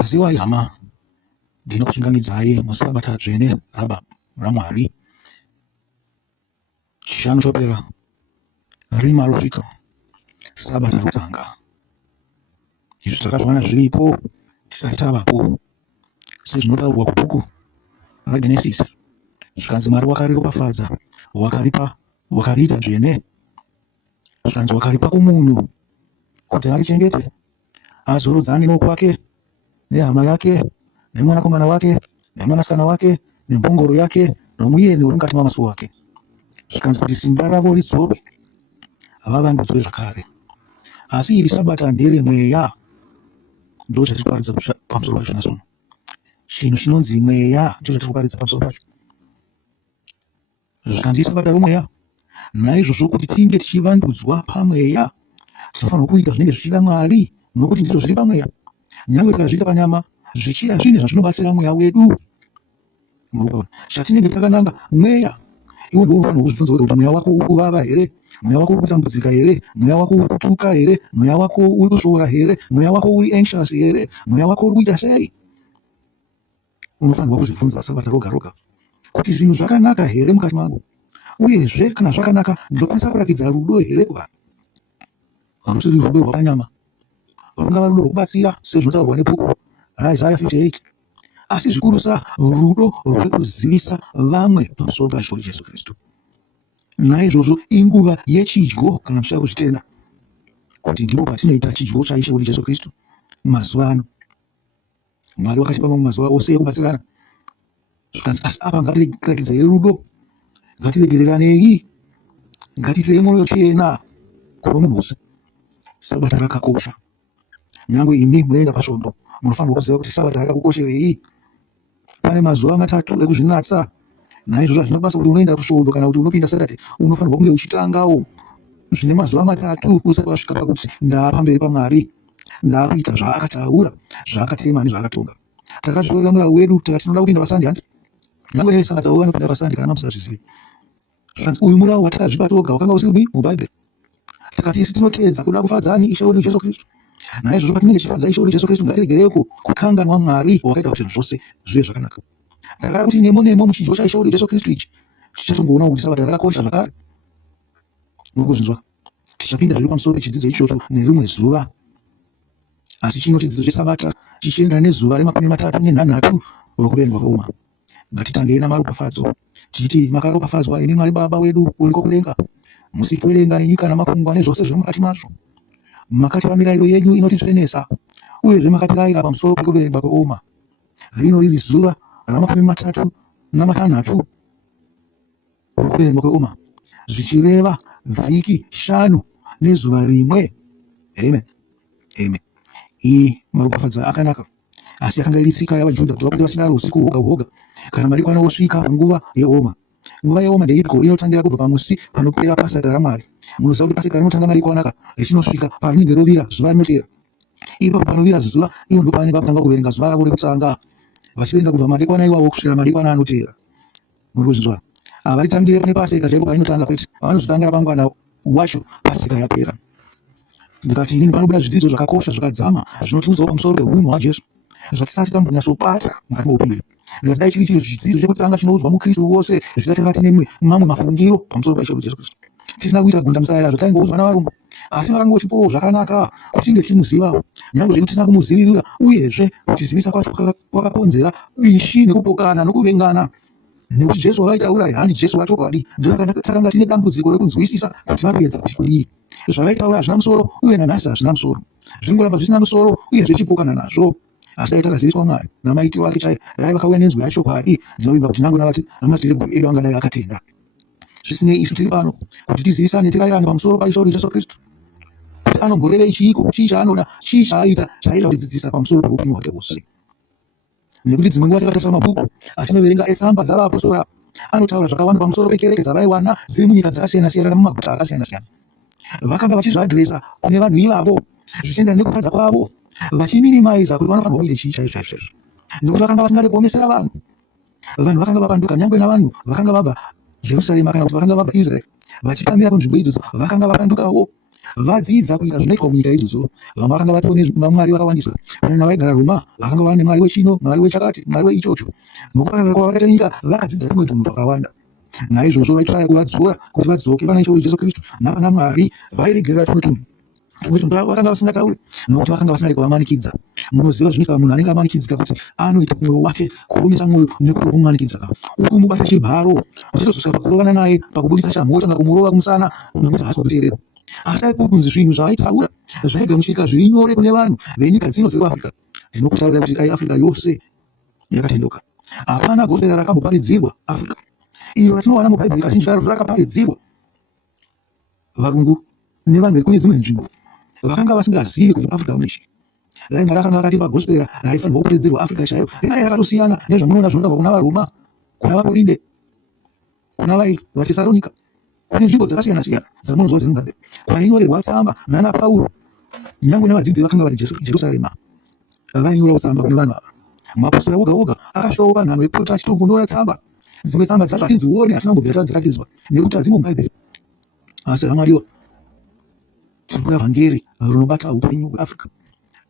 Mukadzi waihama ndinokuchingamidzai musabata dzvene raMwari chishanu chopera rima rosvika sabata rotanga. Izvi takazviwana zviripo tisati tavapo sezvinotaurwa kubhuku raGenesis zvikanzi Mwari wakariropafadza wakariita dzvene, zvikanzi wakaripa kumunhu kuti arichengete azorodzane nokwake nehama yake nemwanakomana wake nemwanasikana wake nembongoro yake nomuyeni uri mukati mamasuo wake, zvikanzi kuti simba ravo ridzorwe vavandudzwe zvakare. Asi iri sabata nderemweya, ndo chatiri kuparidza pamusoro pacho nazvino. Chinhu chinonzi mweya ndicho chatiri kuparidza pamusoro pacho. Zvikanzi sabata romweya, naizvozvo kuti tinge tichivandudzwa pamweya tinofanirwa kuita zvinenge zvichida Mwari, nokuti ndizvo zviri pamweya. Nyangwe tikazviita panyama zvichida zvine zvazvinobatsira mweya wedu. Chatinenge takananga mweya, iwo ndiwo unofanirwa kuzvibvunza kuti mweya wako uri kuvava here, mweya wako uri kutambudzika here, mweya wako uri kutuka here, mweya wako uri kusvora here, mweya wako uri anxious here, mweya wako uri kuita sei. Unofanirwa kuzvibvunza sabata roga roga kuti zvinhu zvakanaka here mukati mangu, uyezve kana zvakanaka ndinokwanisa kurakidza rudo here kuvanhu. Rusiri rudo rwapanyama, rungava rudo rwokubatsira sezvinotaurwa nebhuku raIsaiah 58, asi zvikurusa rudo rwekuzivisa vamwe pamusoro pashoko Jesu Kristu. Naizvozvo inguva yechidyo kana muchida kuzvitenda kuti ndipo patinoita chidyo chaishe uri Jesu Kristu mazuva ano. Mwari wakatipa mamwe mazuva ose ekubatsirana, zvikanzi asi apa ngatiregererane rudo, ngatiregereranei, ngatiite mwoyo chena kuno munhu wose. Sabata rakakosha. Nyangwe imi munoenda pasvondo munofanirwa kuziva kuti sabata rakakukosherei. Pane mazuva matatu ekuzvinatsa, naizvozvo hazvina kubasa kuti unoenda kusvondo kana kuti unopinda Saturday, unofanirwa kunge uchitangawo zvine mazuva matatu usati wasvika pakuti ndaapamberi paMwari, ndaakuita zvaakataura, zvaakatema nezvaakatonga. Takazvitorera murau wedu tikati tinoda kupinda pasande handi, nyangwe nesabata vanopinda pasande kana musazvizivi. Zvikanzi uyu murau watakazvipa toga wakanga usiri mubhaibheri. Tikati isi tinoteedza kuda kufadzani Ishe wedu Jesu Kristu. Naizvozvo patinenge tichifadza Ishe wedu Jesu Kristu ngatiregereko kukanganwa Mwari wakaita kuti zvinhu zvose zvive zvakanaka. Takada kuti nemo muchidyo chaIshe wedu Jesu Kristu ichi tichatomboona kuti sabata rakakosha zvakare. Murikuzvinzwa, tichapinda zviri pamusoro pechidzidzo ichocho nerimwe zuva. Asi chino chidzidzo chesabata chichiendana nezuva re33 rokuverengwa kweuma. Ngatitangei namaropafadzo tichiti makaropafadzwa imi Mwari Baba wedu uriko kudenga, musiki wedenga nenyika namakungwa nezvose zviri mukati mazvo. Makatipa mirayiro yenyu inotitsvenesa, uyezve makatirayira pamusoro pekuverengwa kweuma. Rino riri zuva ra36 rokuverengwa kweuma, zvichireva vhiki 5 nezuva rimwe. Amen. Amen. Iyi maropafadzo akanaka, asi yakanga iri tsika yavaJudha kuti vakuti vachidaro usiku hwoga hwoga kana madekwana osvika panguva yeoma. Nguva yeoma ndeiriko inotangira kubva pamusi panopera Pasika raMwari. Munoziva kuti Pasika rinotanga madekwana richinosvika parinenge rovira zuva rinotevera. Ipapo panovira zuva, ivo ndipo pavanenge vakutanga kuverenga zuva ravo rekutanga, vachiverenga kubva madekwana iwawo kusvikira madekwana anotevera. Muri kuzvinzwa? Avaritangire pane Pasika chaipo painotanga, kwete pavanozotangira pangwana wacho Pasika yapera. Ndikati inini panobuda zvidzidzo zvakakosha zvakadzama zvinotiudzawo pamusoro peunhu hwaJesu zvatisati tambonyatsopata mukati meupenyu. Ndikati dai chiri chiro chidzidzo chekutanga chinoudzwa muKristu wose zvisatakati nemwe mamwe mafungiro pamusoro paIshe wedu Jesu Kristu. Tisina kuita gunda musaira zvataingoudzwa navarungu, asi vakangotipowo zvakanaka kuti tinge tichimuziva, nyangwe zvino tisina kumuzivirira, uyezve kutizivisa kwacho kwakakonzera bishi nekupokana nokuvengana. Nekuti Jesu wavaitaura handi Jesu wachokwadi, takanga tine dambudziko rekunzwisisa kuti varikuedza kuti kudii. Zvavaitaura hazvina musoro, uye nanhasi hazvina musoro. Zvingoramba zvisina musoro, uye zvichipokana nazvo. Asi dai takaziviswa Mwari namaitiro ake chaiwo, dai vakauya nenzwi yachokwadi, ndinovimba kuti nyangwe namadzitateguru edu angadai akatenda. Zvisinei, isu tiri pano kuti tizivisane, tikairane pamusoro paIshe wedu Jesu Kristu, kuti anomborevei chiiko, chii chaanoda, chii chaaita, chaaida kutidzidzisa pamusoro peupenyu hwake hwose. Nekuti dzimwe nguva tikatarisa mabhuku atinoverenga etsamba dzavaapostoli anotaura zvakawanda pamusoro pekereke dzavaiwana dziri munyika dzakasiyana siyana nemumaguta akasiyana siyana. Vakanga vachizviadhiresa kune vanhu ivavo zvichienda nekutadza kwavo, vachiminimaiza kuti vanofanirwa kuita chii chaizvo chaizvo, nekuti vakanga vasingade kuomesera vanhu. Vanhu vakanga vapanduka, nyangwe navanhu vakanga vabva Jerusalema kana kuti vakanga vabva Israeri, vachitamira kunzvimbo idzodzo vakanga vapandukawo. vadzidza kuita zvinoitwa munyika idzodzo. Vamwe vakanga vatone vamwari vakawandisa, kunyanya vaigara Roma vakanga vane mwari wechino, mwari wechakati, mwari weichocho. Nokupararira kwavakaita nyika vakadzidza tumwe tunhu twakawanda. Naizvozvo vaitsvaya kuvadzora kuti vadzoke pana Ishe Jesu Kristu napana Mwari, vairegerera tumwe tunhu. Tumwe tunhu vakanga vasingatauri nokuti vakanga vasingadi kuvamanikidza. Munoziva zvinika munhu anenge amanikidzika kuti anoita mwoyo wake kuomesa mwoyo nekuti kumanikidzika uku mubata chibharo uchitozosvika pakurovana naye pakubudisa chamhu wotanga kumurova kumusana nokuti haasi kuteerera. Asi aikunzi zvinhu zvavaitaura zvaigamuchirika zviri nyore kune vanhu venyika dzino dziri Afrika. Ndinokutaurira kuti dai Afrika yose yakatendoka. Hapana gospel rakamboparidzirwa Afrika. Iro ratinowana mubhaibheri kazhinji karo rakaparidzirwa varungu nevanhu vari kune dzimwe nzvimbo vakanga vasingazivi kuti Afrika unechi. Rainga rakanga rakatipa gospel raifanirwa kuparidzirwa Afrika chaiyo. Ringa yakatosiyana nezvamunoona zvinobva kuna vaRoma, kuna vaKorinde, kuna vaTesaronika. Kune nzvimbo dzakasiyana siyana dzamunonzwa dziri mubhaibheri kwainyorerwa tsamba nana Pauro. Nyangwe navadzidzi vakanga vari Jerusarema vainyorawo tsamba kune vanhu ava. Mapostora woga woga akasvikawo panhano yekuti achitongonyora tsamba. Dzimwe tsamba dzacho hatidzione, hatina kumbobvira tadzirakidzwa nekuti hadzimo mubhaibheri. Asi hamwariwa, tiri kuda vhangeri rinobata upenyu hweAfrica,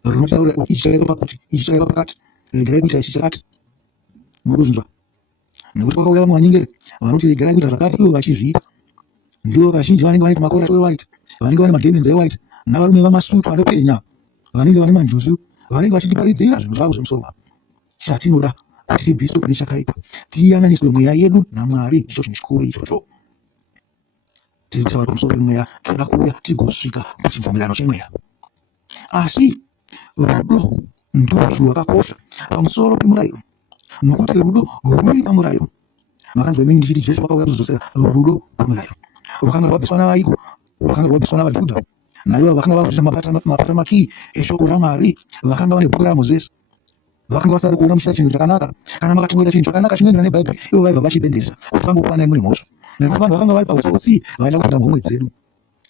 rinotaura kuti ichi chakaipa pakuti, ichi chakaipa pakati, regerai kuita ichi chakati. Murikuzvinzwa? Nekuti kwakauya vamwe vanyengeri vanoti regerai kuita zvakati ivo vachizviita. Ndivo vazhinji vanenge vane makora ewaiti, vanenge vane magemenzi ewaiti, navarume vamasutu vanopenya, vanenge vane manjuzu, vanenge vachitiparidzira zvinhu zvavo zvemusoro wavo. Chatinoda kuti tibviswe pane chakaipa, tiyananiswe mweya yedu naMwari. Icho chinhu chikuru ichocho. Tiri kutaura pamusoro pemweya, toda kuuya tigosvika pachibvumirano chemweya. Asi rudo ndorwo rwakakosha pamusoro pemurayiro, nokuti rudo rwuri pamurayiro. Makanzwa imweni ndichiti Jesu akauya kuzodzosera rudo pamurayiro. Rwakanga rwabviswa navaiko? Rwakanga rwabviswa navaJudha, naivo vakanga vakuita mapata makii eshoko raMwari, vakanga vane bhuku raMozisi. Vakanga vasari kuona muchita chinhu chakanaka. Kana makatongoita chinhu chakanaka chinoenderana nebhaibheri, ivo vaibva vachipendesa kuti vangokuwanai mune mhosva. Nekuti vanhu vakanga vari pautsotsi vaida kuita mhomwe dzedu,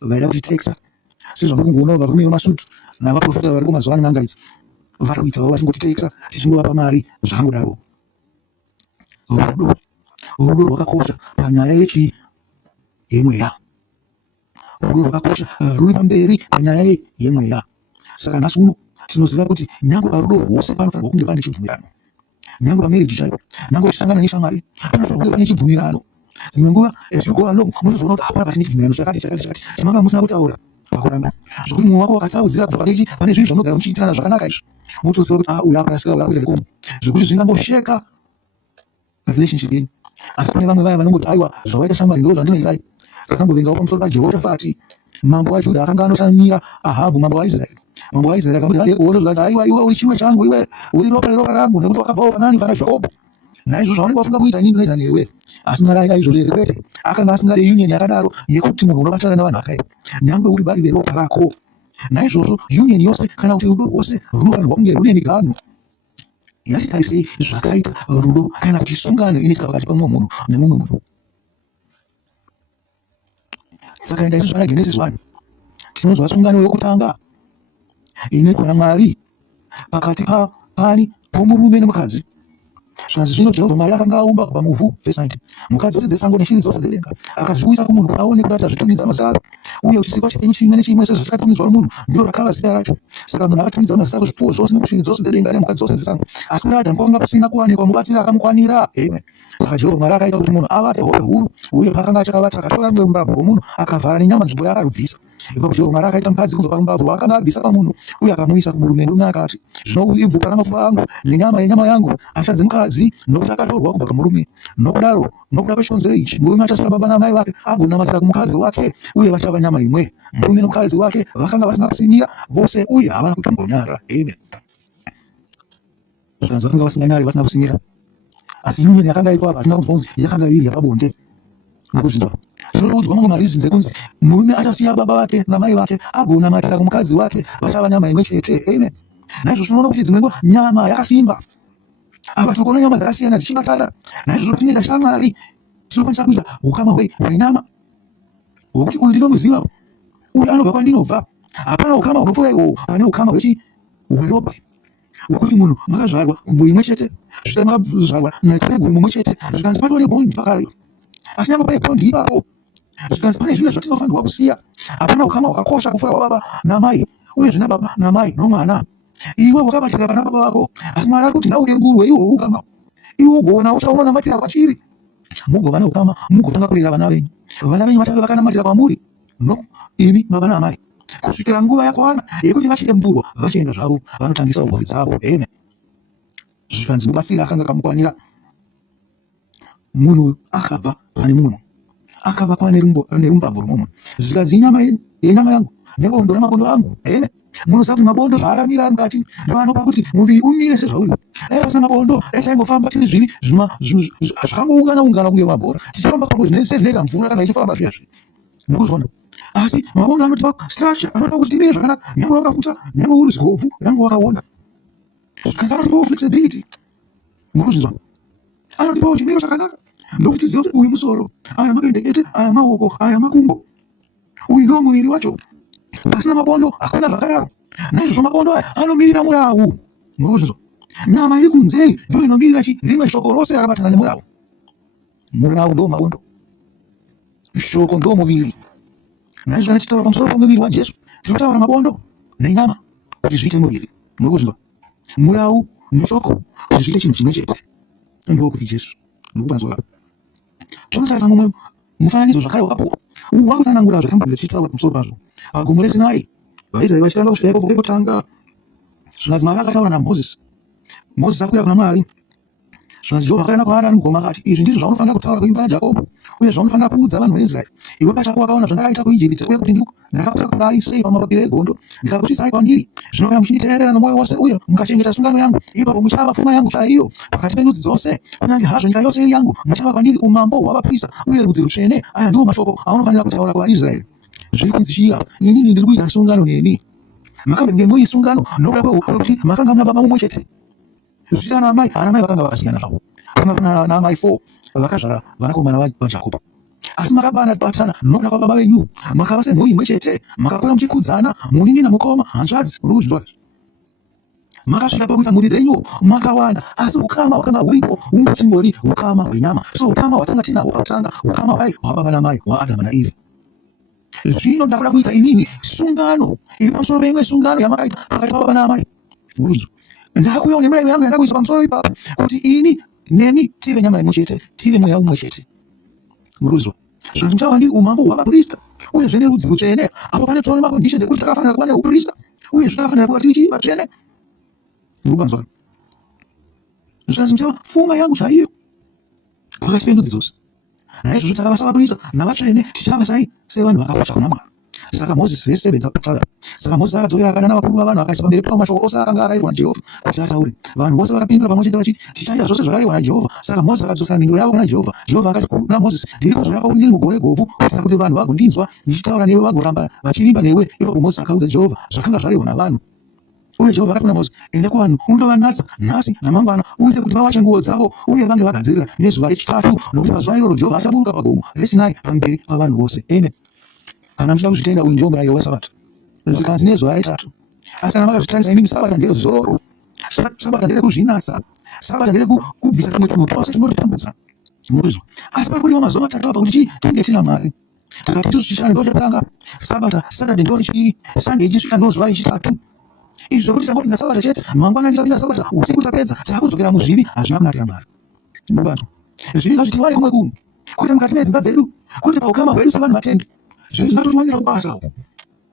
vaida kutitekisa. Sezvamurikungoonawo varume vamasutu navaprofita variko mazuva ano n'anga idzi vari kuitawo vachingotitekisa tichingovapa mari zvakangodaro. Rudo rwakakosha panyaya yemweya. Rudo rwakakosha ruri pamberi panyaya yemweya. Saka nhasi uno tinoziva kuti nyangwe parudo rwose panofanirwa kunge pane chibvumirano. Nyangwe pamarriage chaipo, nyangwe uchisangana neshamwari, panofanirwa kunge pane chibvumirano. Dzimwe nguva as you go along munozoona kuti hapana pachine chibvumirano chakati chamanga musina kutaura pakuramba. Zvokuti mwoyo wako wakasaudzira kubva pane zvinhu zvamunogara muchiitirana zvakanaka izvi, munotoziva kuti uyu akarasika, uyu akuita nekomwe, zvokuti zvingangosheka relationship yenyu. Asi pane vamwe vaya vanongoti aiwa zvawaita shamwari ndo zvandinoidai. Takambovengawo pamusoro paJehoshafati, mambo waJudha akanga anoshanyira Ahabhu mambo waIsraeri. Mambo waIsraeri akamboti hadiye kuona zvikati aiwa iwe uri chimwe changu, iwe uri ropa reropa rangu, nekuti wakabvawo panani pana Jobho. Naizvozvo zvaunenge wafunga kuita inini ndinoita newe. Asi Mwari aida izvozvo here kwete. Akanga asingade union yakadaro yekuti munhu unobatana nevanhu vakaipa, nyangwe uri bari veropa rako. Naizvozvo union yose kana kuti rudo rwose runofanirwa kunge rune miganhu. Yatitarisei zvakaita rudo kana kuti sungano inoitika pakati pamumwe munhu nemumwe munhu. Saka enda izvi zvana Genesis 1 tinonzwa sungano yokutanga inoitwa naMwari pakati pomurume nemukadzi. Zvanzi zvino Jehovha Mwari akanga aumba kubva muvhu, verse 19, mhuka dzose dzesango neshiri dzose dzedenga, akazviuyisa kumunhu kuti aone kuti achazvitumidza mazita avo. Uye uchisikwa chipenyu chimwe nechimwe sezvazvikatumidzwa nomunhu ndiro rakava zita racho. Saka munhu akatumidza mazita kuzvipfuwo zvose nekushiri dzose dzedenga nemhuka dzose dzesango. Asi kuna Adhamu kwanga kusina kuwanikwa mubatsiri akamukwanira. Amen. Saka Jehovha Mwari akaita kuti munhu avate hope huru, uye pakanga achakavata akatora rumwe rumbavhu rwomunhu akavhara nenyama nzvimbo yaakarudzisa. Ipapo Jehovha Mwari akaita mukadzi kubva parumbavhu rwaakanga abvisa pamunhu, uye akamuisa kumurume. Murume akati, zvino ibvupa ramapfupa angu nenyama yenyama yangu, ashadze mukadzi nokuti akatorwa kubva pamurume. Nokudaro, nokuda kwechionzero ichi, murume achasiya baba namai vake agonamatira kumukadzi wake, uye vachava nyama imwe. Murume nomukadzi wake vakanga vasina kusimira vose, uye havana kutombonyara. Amen. Zvanzi vakanga vasinganyari, vasina kusimira. Asi union yakanga iko apa hatina kunzwa kunzi yakanga iri yapabonde. Mukuzvinzwa? Zvinoudzwa mamwe mareasons ekunzi murume achasiya baba vake namai vake agonamatira kumukadzi wake, vachava nyama imwe chete. Amen. Naizvozvo tinoona kuti dzimwe nguva nyama yakasimba. Apa tiri kuona nyama dzakasiyana dzichibatana. Naizvozvo tinoita shamwari, tinokwanisa kuita ukama hwenyama hwokuti uyu ndinomuziva, uyu anobva kwandinobva. Hapana ukama hunopfuura ihwohwo, pane ukama hweropa, hwokuti munhu makazvarwa muimwe chete, zvita makazvarwa nateguru mumwe chete, zvikanzi patova nebhondi pakare. Asi nyangwe pane bhondi ipapo, Zvikanzi pane zvimwe zvatinofanirwa kusiya. Hapana ukama hwakakosha kufura baba namai, uye zvina baba namai nomwana. Iwe wakabatira pana baba vako, asi Mwari ari kuti ngaulemburwe iwo ukama. Iwe ugona uchaunonamatira kwachiri. Mugova neukama, mugotanga kurera vana venyu. Vana venyu vachange vakanamatira kwamuri, no, imi baba namai. Kusvikira nguva yakwana yekuti vachilemburwa, vachienda zvavo, vanotangisa umhuri dzavo. Amen. Zvikanzi mubatsiri akanga akamukwanira, munhu akabva pane munhu, akabva kwa nerumbambo rwomumwe. Zvikanzi inyama yenyama yangu nebondo ramabondo angu. Amen. Munoziva kuti mabondo zvaakamira ari mukati ndovanopa kuti muviri umire sezvauri. Pasina mabondo taingofamba tiri zviri zvakangoungana kunge mabhora, tichifamba sezvinoita mvura kana ichifamba zviya zvi. Mukuzvona. Asi mabondo anotipa structure, anotipa kuti timire zvakanaka, nyangwe wakafuta, nyangwe uri zgovhu, nyangwe wakaona. Zvikanzi anotipawo flexibility. Mukuzvizwa. Anotipawo chimiro chakanaka. Ndokuti ziva kuti uyu musoro, aya makendekete, aya maoko, aya makumbo. Uyu ndiwo muviri wacho. Pasina mabondo hakuna zvakadaro. Naizvozvo mabondo aya anomirira murawu. Murikuzvizwa. Nyama iri kunze ndiyo inomirira rimwe shoko rose rakabatana nemurawu. Murawu ndo mabondo. Shoko ndo muviri. Naizvozvo tichitaura pamusoro pomuviri waJesu, tinotaura mabondo nenyama kuti zviite muviri. Murikuzvizwa. Murawu neshoko kuti zviite chinhu chimwe chete. Ndo kuti Jesu. Ndikubanzwa. Tinotarisa mumwe mufananidzo zvakare wakapuwa. Wakusanangura zvatambudza tichitaura pamusoro pazvo. Pagomo reSinai, vaIsraeri vachitanga kusvika ipapo pekutanga. Zvikanzi Mwari akataura naMozisi. Mozisi akuuya kuna Mwari. Zvikanzi Jehovha akaenda kwaari ari mugoma akati, izvi ndizvo zvaunofanira kutaura kuimba yaJakobho, uye zvaunofanira kuudza vanhu veIsraeri. Iwe pachako wakaona zvandakaita kuIjipiti, uye kuti ndakakutakurai sei pamapapiro egondo, ndikakutyisai kwandiri. Zvino kana muchiniteerera nomwoyo wose uye mukachengeta sungano yangu, ipapo muchava pfuma yangu chaiyo pakati pendudzi dzose. Kunyange hazvo nyika yose iri yangu, muchava kwandiri umambo hwavaprista uye rudzi rutsvene. Aya ndiwo mashoko aunofanira kutaura kuvaIsraeri. Zviri kunzi chiya, inini ndiri kuita sungano nemi. Makambe muri sungano nokuda kwekuti makanga muna baba mumwe chete. Zvichita naamai, anamai vakanga vakasiyana zvavo. Vakanga naamai 4 vakazvara vanakomana vaJakobho. Asi makabatana nokuda kwababa venyu, makava senhoo imwe chete, makakura muchikudzana, munini namukoma, hanzvadzi. Murikuzvinzwa. Makasvika pakuita mhuri dzenyu makawanda, asi ukama hwakanga huripo hungochingori ukama hwenyama. So ukama hwatanga tinahwo pakutanga, ukama hwai hwababa namai, hwaAdhamu naEvha. Zvino ndakuda kuita inini sungano iri pamusoro peimwe sungano yamakaita pakati pababa naamai. Ndakuuyawo nemurayiro yangu yandakuisa pamusoro ipapo kuti ini nemi tive nyama imwe chete, tive mweya umwe chete. Murikuzvinzwa. Zvikanzi muchava ndiri umambo hwavaprista uye zvine rudzi rutsvene. Apo pane tione makondisheni ekuti takafanira kuva neuprista uye zvitakafanira kuva tiri vatsvene. Murikuzvinzwa. Zvikanzi muchava pfuma yangu chaiyo pakati pendudzi dzose. Naizvozvo takava savaprista navatsvene, tichava sevanhu vakakosha kuna Mwari. Saka Mozisi vhesi 7 takutaura. Saka Mozisi akadzokera akadana vakuru vavanhu akaisa pamberi pavo mashoko ose akanga arayirwa naJehovha kuti ataure. Vanhu vose vakapindura pamwe chete vachiti tichaita zvose zvakarayirwa naJehovha. Saka Mozisi akadzosera mhinduro yavo kuna Jehovha. Jehovha akati kuna Mozisi, ndiri kuzouya kwako ndiri mugore gobvu kuitira kuti vanhu vagondinzwa ndichitaura newe vagoramba vachivimba newe. Ipapo Mozisi akaudza Jehovha zvakanga zvarayirwa navanhu. Uye Jehovha akati kuna Mozisi, enda kuvanhu undovanatsa nhasi namangwana uite kuti vawache nguo dzavo uye vange vagadzirira nezuva rechitatu, nokuti pazuva iroro Jehovha achaburuka pagomo reSinai pamberi pavanhu vose. Amen. Kana muchida kuzvitenda uyu ndiwo murayiro weSabata. Zvikanzi nezuva rechitatu. Asi kana makazvitarisa imi Sabata nderezororo. Sabata nderekuzvinatsa. Sabata nderekubvisa tumwe tunhu twose tunotitambudza. Murikuzwa. Asi pari kuriwo mazuva matatu apa kuti tinge tina Mwari. Takati chishanu ndo chatanga. Sabata, Saturday ndo rechipiri. Sunday ichisvika ndo zuva rechitatu. Izvi zvokuti tangoti naSabata chete, mangwana ndichavira Sabata, usiku tapedza, takudzokera muzvivi, hazvina kunakira Mwari. Mubatwa. Zvivi ngazviti wari kumwe kunhu. Kwete mukati medzimba dzedu, kwete paukama hwedu savanhu vatendi. Zvinhu zvinatotiwanira kubasa uko.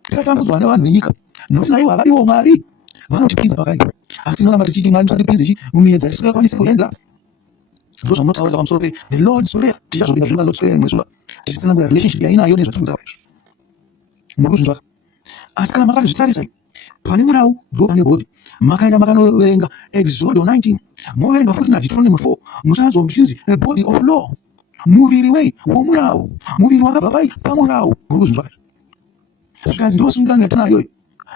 Tisatambudzwa nevanhu venyika. Nokuti naivo havadiwo Mwari. Vanotipinza pakaipa. Asi tinoramba tichiti Mwari musatipinze mumiedza tisingakwanisi kuenda. Ndo zvamunotaurira pamusoro pe the Lord's Prayer. Tichazopinda zviri paLord's Prayer rimwe zuva. Tichisanangura relationship yainayo nezvatirikutaura izvi. Murikuzvinzwa. Asi kana makazvitarisa pane murawu ndo pane bhodhi. Makaenda makanoverenga Exodus 19. Moverenga futi naDeuteronomy 4. Muchanzwa muchinzi a body of law. Muviri wei womurawu. Muviri wakabva pai pamurawu. Murikuzvinzwa. Zvikanzi ndiwo sungano yatinayo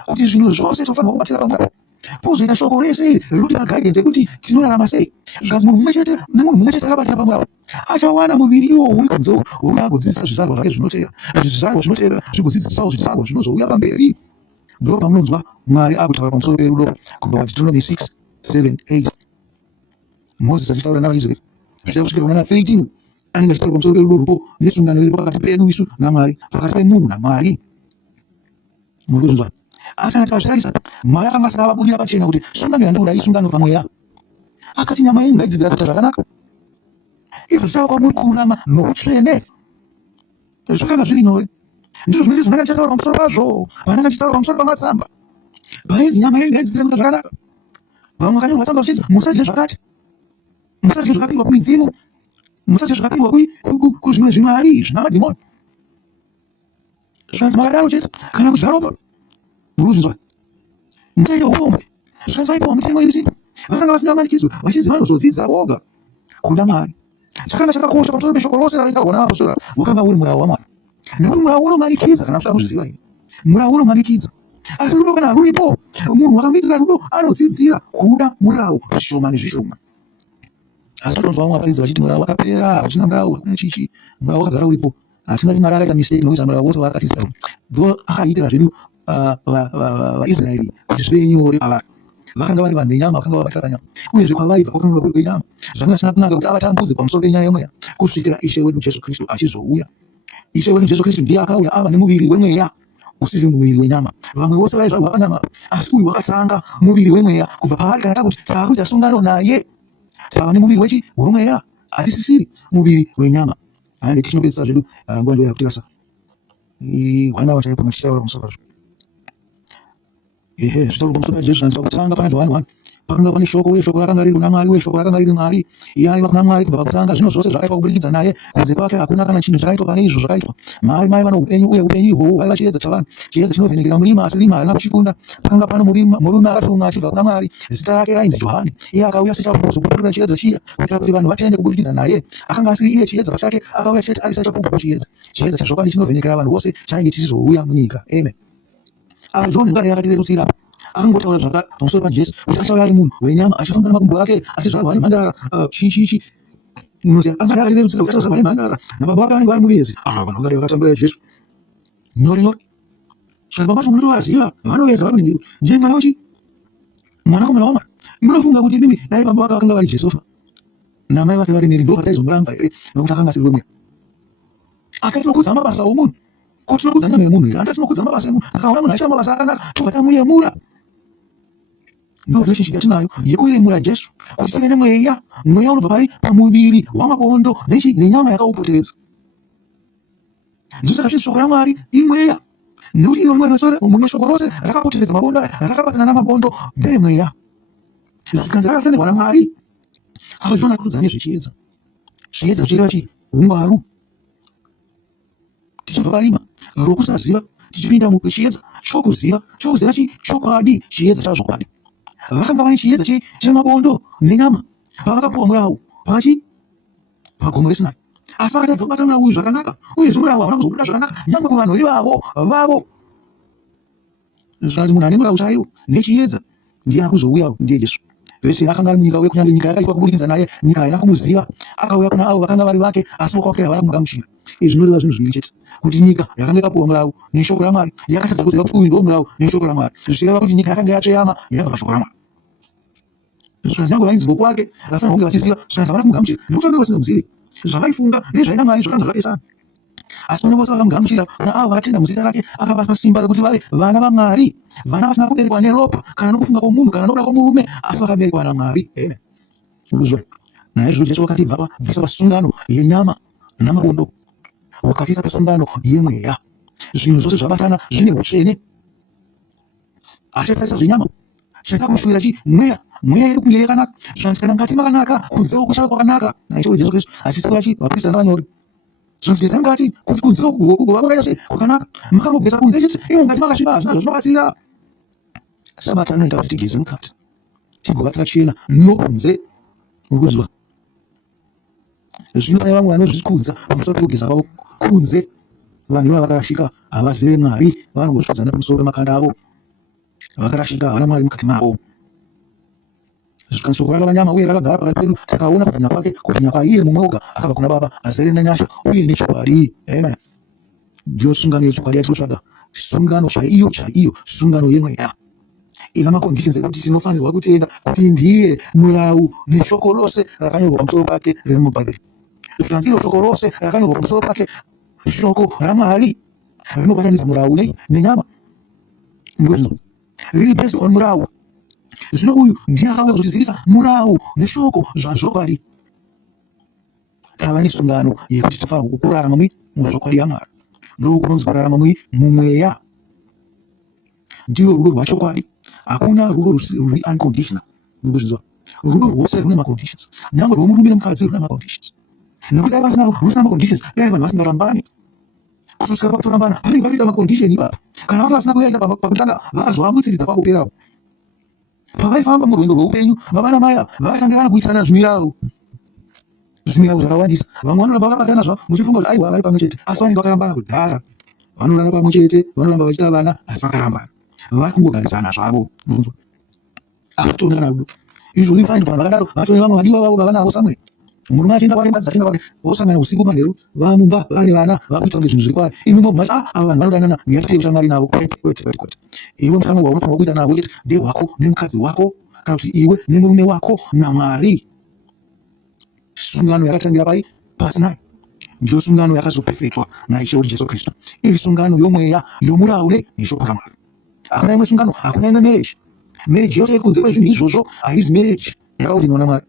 kuti zvinhu zvose tofanirwa kubatira pamurawu. Pozoita shoko rese rinotipa guidance yekuti tinorarama sei. Zvikanzi munhu mumwe chete nemunhu mumwe chete akabatira pamurawu achawana muviri iwo uri kunzewo wokuda kudzidzisa zvizvarwa zvake zvinotevera. Zvizvarwa zvinoteera zvigodzidzisawo zvizvarwa zvinozouya pamberi. Ndo pamunonzwa Mwari akutaura pamusoro perudo kubva paDeuteronomy 6, 7, 8. Mozisi achitaura navaIsraeri. Zvichida kusvikira kuna 13. anenge achitaura pamusoro perudo rwupo nesungano iri pakati pedu isu naMwari, pakati pemunhu naMwari. Muri kuzvinzwa? Asi kana tikazvitarisa, Mwari akanga asingavabudira pachena kuti sungano yandoda isungano pamweya. Akati nyama yenyu ngaidzidzira kuita zvakanaka. Izvo zvichava kwamuri kururama noutsvene. Zvakanga zviri nyore. Ndizvo zvinenge zvandanga ndichitaura pamusoro pazvo, vandanga ndichitaura pamusoro pamatsamba. Painzi nyama yenyu ngaidzidzira kuita zvakanaka. Vamwe vakanyorwa tsamba vachidzi musadye zvakati, musadye zvakapindwa kumidzimu, musadye zvakapindwa kuzvimwe zvimwari zvina madhimoni. Zvanzi makadaro chete kana kudya ropa, muri kuzvinzwa, muchaita ukombe. Zvanzi vaipiwa mitemo iri chete, vakanga vasingamanikidzwe vachinzi vanozodzidza voga kuda Mwari. Chakanga chakakosha pamusoro peshoko rose ravaitarwa navapostora wakanga uri murau waMwari. Nekuti murau unomanikidza, kana muchida kuzviziva imi, murau unomanikidza. Asi rudo kana ruripo, munhu wakamboitira rudo anodzidzira kuda murau zvishoma nezvishoma. Asi tinonzwa vamwe vaparidzi vachiti murau wakapera, hakuchina murau, hakuna chichi, murau wakagara uripo. Hatingati Mwari akaita mistake nokuisa murau wose waakatidzira. Ndo akaitira zvedu vaIsraeri kuti zvive nyore pavari. Vakanga vari vanhu venyama, vakanga vabatira panyama, uyezve kwavaibva kwakanga kuri kwenyama. Zvanga zvisina kunaka kuti avatambudze pamusoro penyaya yemweya kusvikira Ishe wedu Jesu Kristu achizouya. Ishe wedu Jesu Kristu ndiye akauya ava nemuviri wemweya usizi muviri wenyama. Vamwe vose vaizvarwa panyama, asi uyu wakatanga muviri wemweya. Kubva paari kana takuti taakuita sungano naye, tava nemuviri wechi wemweya, hatisisiri muviri wenyama. Hande tichinopedzisa zvedu nguva ndo yakutirasa 1 hour chaipo ngatichitaura pamusoro pazvo. Zvitaurwa pamusoro paJesu zvanzi pakutanga pana Johani 1. Pakanga pane shoko, uye shoko rakanga riri kuna Mwari, uye shoko rakanga riri Mwari. Iye aiva kuna Mwari kubva pakutanga. Zvino zvose zvakaitwa kubudikidza naye, kunze kwake hakuna kana chinhu chakaitwa pane izvo zvakaitwa. Mwari maiva noupenyu, uye upenyu ihwohwo hwaiva chiedza chavanhu. Chiedza chinovhenekera murima, asi rima harina kuchikunda. Pakanga pano murume akatumwa achibva kuna Mwari, zita rake rainzi Johani. Iye akauya sechapupu kuzopupurira chiedza chiya, kuitira kuti vanhu vatende kubudikidza naye. Akanga asiri iye chiedza pachake, akauya chete ari sechapupu chiedza. Chiedza chezvokwadi chinovhenekera vanhu vose chainge chichizouya munyika. Amen. Apa Johani ngare yakatirerutsira akangotaura zvakare pamusoro paJesu kuti achauya ari munhu wenyama, achifamba namakumbo ake, achizvarwa nemhandara anga akatirerutsira kuti achazvarwa nemhandara nababa vake vanenge vari muvezi. Vanhu vangare vakatambira Jesu nyore nyore. Saka baba vacho munovaziva, vanoveza vari kundiyo, ndiye mwana wechi, mwanakomana waMwari. Munofunga kuti mimi dai baba vake vakanga vari Jesofa namai vake vari Meri, ndo pataizomuramba here, nokuti akanga asiri wemweya. Akati tinokudza mabasa omunhu, kuti tinokudza nyama yemunhu here? Handati tinokudza mabasa emunhu. Akaona munhu achiita mabasa akanaka, tobva tamuyemura. Ndo relationship yatinayo yekuyemura Jesu kuti tive nemweya, mweya unobva pai pamuviri wamabondo nenyama yakaupoteredza. Ndosaka zviti shoko raMwari imweya, nekuti iro rimwe shoko rose rakapoteredza mabondo aya, rakabatana namabondo nderemweya. Zvikanzi rakafenderwa naMwari. Apa Johani akudza nezvechiedza, chiedza chireva chi ungwaru. Tichibva parima rokusaziva tichipinda muchiedza chokuziva, chokuziva chi chokwadi, chiedza chazvokwadi. Vakanga vane chiedza chemabondo nenyama pavakapuwa murau pagomo reSinai, asi vakatadza kubata murau uyu zvakanaka, uyezve murau havana kuzobuda zvakanaka nyangwe kuvanhu vavo. Zvikanzi munhu ane murau chaiwo nechiedza ndiye akuzouya, ndiye Jesu. Vese akanga ari munyika uye kunyange nyika yakaitwa kubudikidza naye, nyika haina kumuziva. Akauya kuna avo vakanga vari vake, asi vokwake havana kumugamuchira. Izvi zvinoreva zvinhu zviviri chete, kuti nyika yakanga yakapuwa murau neshoko raMwari, yakatadza kuziva kuti uyu ndo murau neshoko raMwari. Zvichireva kuti nyika yakanga yatsveyama yabva pashoko raMwari. Zvikanzi nyange vainzi vokwake vafanira kunge vachiziva, zvikanzi havana kumugamuchira nekuti vakanga vasingamuzivi. Zvavaifunga nezvaida Mwari zvakanga zvakapesana. Asi vane vose vakamugamuchira, naavo vakatenda muzita rake akavapa simba rekuti vave vana vaMwari, vana vasina kuberekwa neropa kana nokufunga kwomunhu kana nokuda kwomurume, asi vakaberekwa naMwari. Amen. Urikuzwa? Naizvozvo Jesu wakatibva pabvisa pasungano yenyama namabondo, wakatiisa pasungano yemweya. Zvinhu zvose zvabatana zvine utsvene. Asi tatarisa zvenyama, chada kushuvira chi mweya, mweya iri kunge yakanaka. Zvanzi kana ngati makanaka, kunzewo kuchava kwakanaka. Naizvozvo Jesu Kristu achisikuya chi vaprista navanyori. Zvanzi gezai mukati kuti kunzewo kugova kwakaita sei kwakanaka. Makangogeza kunze chete, iwo ngati makasviba hazvina zvazvinobatsira. Sabata anoita kuti tigeze mukati, tigova takachena nokunze. Urikuzwa? Zvino pane vamwe vanozvikudza pamusoro pekugeza kwavo kunze. Vanhu ivava vakarashika, havazive Mwari, vanongozvidzana pamusoro pemakanda avo. Vakarashika, havana Mwari mukati mavo. Zvikanzi shoko rakava nyama uye rakagara pakati pedu, takaona kubwinya kwake, kubwinya kwaiye mumwe oga akabva kuna Baba, azere nenyasha uye nechokwadi. Amen. Ndiyo sungano yechokwadi yatinotsvaga, sungano chaiyo, sungano yemweya. Ina maconditions ekuti tinofanirwa kutenda kuti ndiye murau neshoko rose rakanyorwa pamusoro pake riri mubhaibheri. Tutanziro shoko rose rakanyorwa pamusoro pake shoko raMwari rinobatanidza murau nenyama. Riri based on murau. Zvino uyu ndiye akauya kuzotizivisa murau neshoko zvaZvokwadi. Tava nesungano yekuti tofanirwa kurarama muzvokwadi yaMwari. Ndokunonzi kurarama mumweya. Ndiro rudo rwachokwadi. Hakuna rudo ruri unconditional. Rudo rwose rune maconditions. Nyangwe rwomurume nomukadzi rune maconditions. Nekuti dai vasina maconditions, dai vanhu vasingarambani. Kusvika pakutorambana vanenge vakaita macondition ipapo. Kana vanga vasina kuyaita pakutanga vakazovambutsiridza kwakuperawo. Pavaifamba murwendo rweupenyu, baba namai vakasangana kuitirana zvimirawo zvakawandisa. Vamwe vanoramba vakabatana zvavo muchifunga kuti aiwa vari pamwe chete, asi vanenge vakarambana kudhara. Vanoramba pamwe chete, vanoramba vachiita vana asi vakarambana. Vari kungogarisana zvavo. Havatonana rudo. Usually find vanhu vakadaro vatone vamwe vadiwa vavo vavanavo samwe. Murume achienda kwake, mukadzi achienda kwake, vosangana usiku manheru, vamumba vane vana, vakuita kunge zvinhu zviri kwayo. Imi mobva ava vanhu vanodanana, uyatiite ushamwari navo. Kwete. Iwe mushamo waunofanirwa kuita navo chete ndehwako nemukadzi wako, kana kuti iwe nemurume wako naMwari. Sungano yakatangira pai? Pasinai. Ndiyo sungano yakazopefetwa naIshe wedu Jesu Kristu. Iri sungano yomweya yomurau neshoko raMwari. Hakuna imwe sungano, hakuna imwe marriage. Marriage yose iri kunze kwezvinhu izvozvo haizi marriage yakaordinwa naMwari.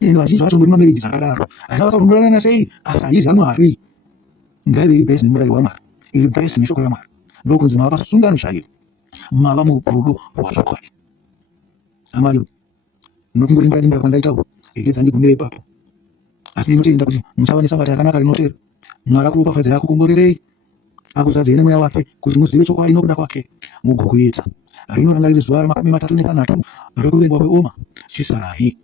Vazhinji vacho muri mamarriage akadaro, asi vasakumbirana sei, asi haizi yaMwari. Ngaive iri based nemurayiro waMwari, iri based neshoko raMwari. Ndokunzi mava pasungano chaiyo, mava murudo rwachokwadi. Hama yangu, ndinokungoringira kwandaitawo, egedza ndigumire ipapo. Asi ndinotenda kuti muchava nesabata yakanaka rinotero. Mwari akuropafadzai, akukomborerei, akuzadzei nemweya wake kuti muzive chokwadi nokuda kwake, mugogoedza. Rinorangarira zuva ramakumi matatu netanhatu rekuverengwa kweOma Chisarahi.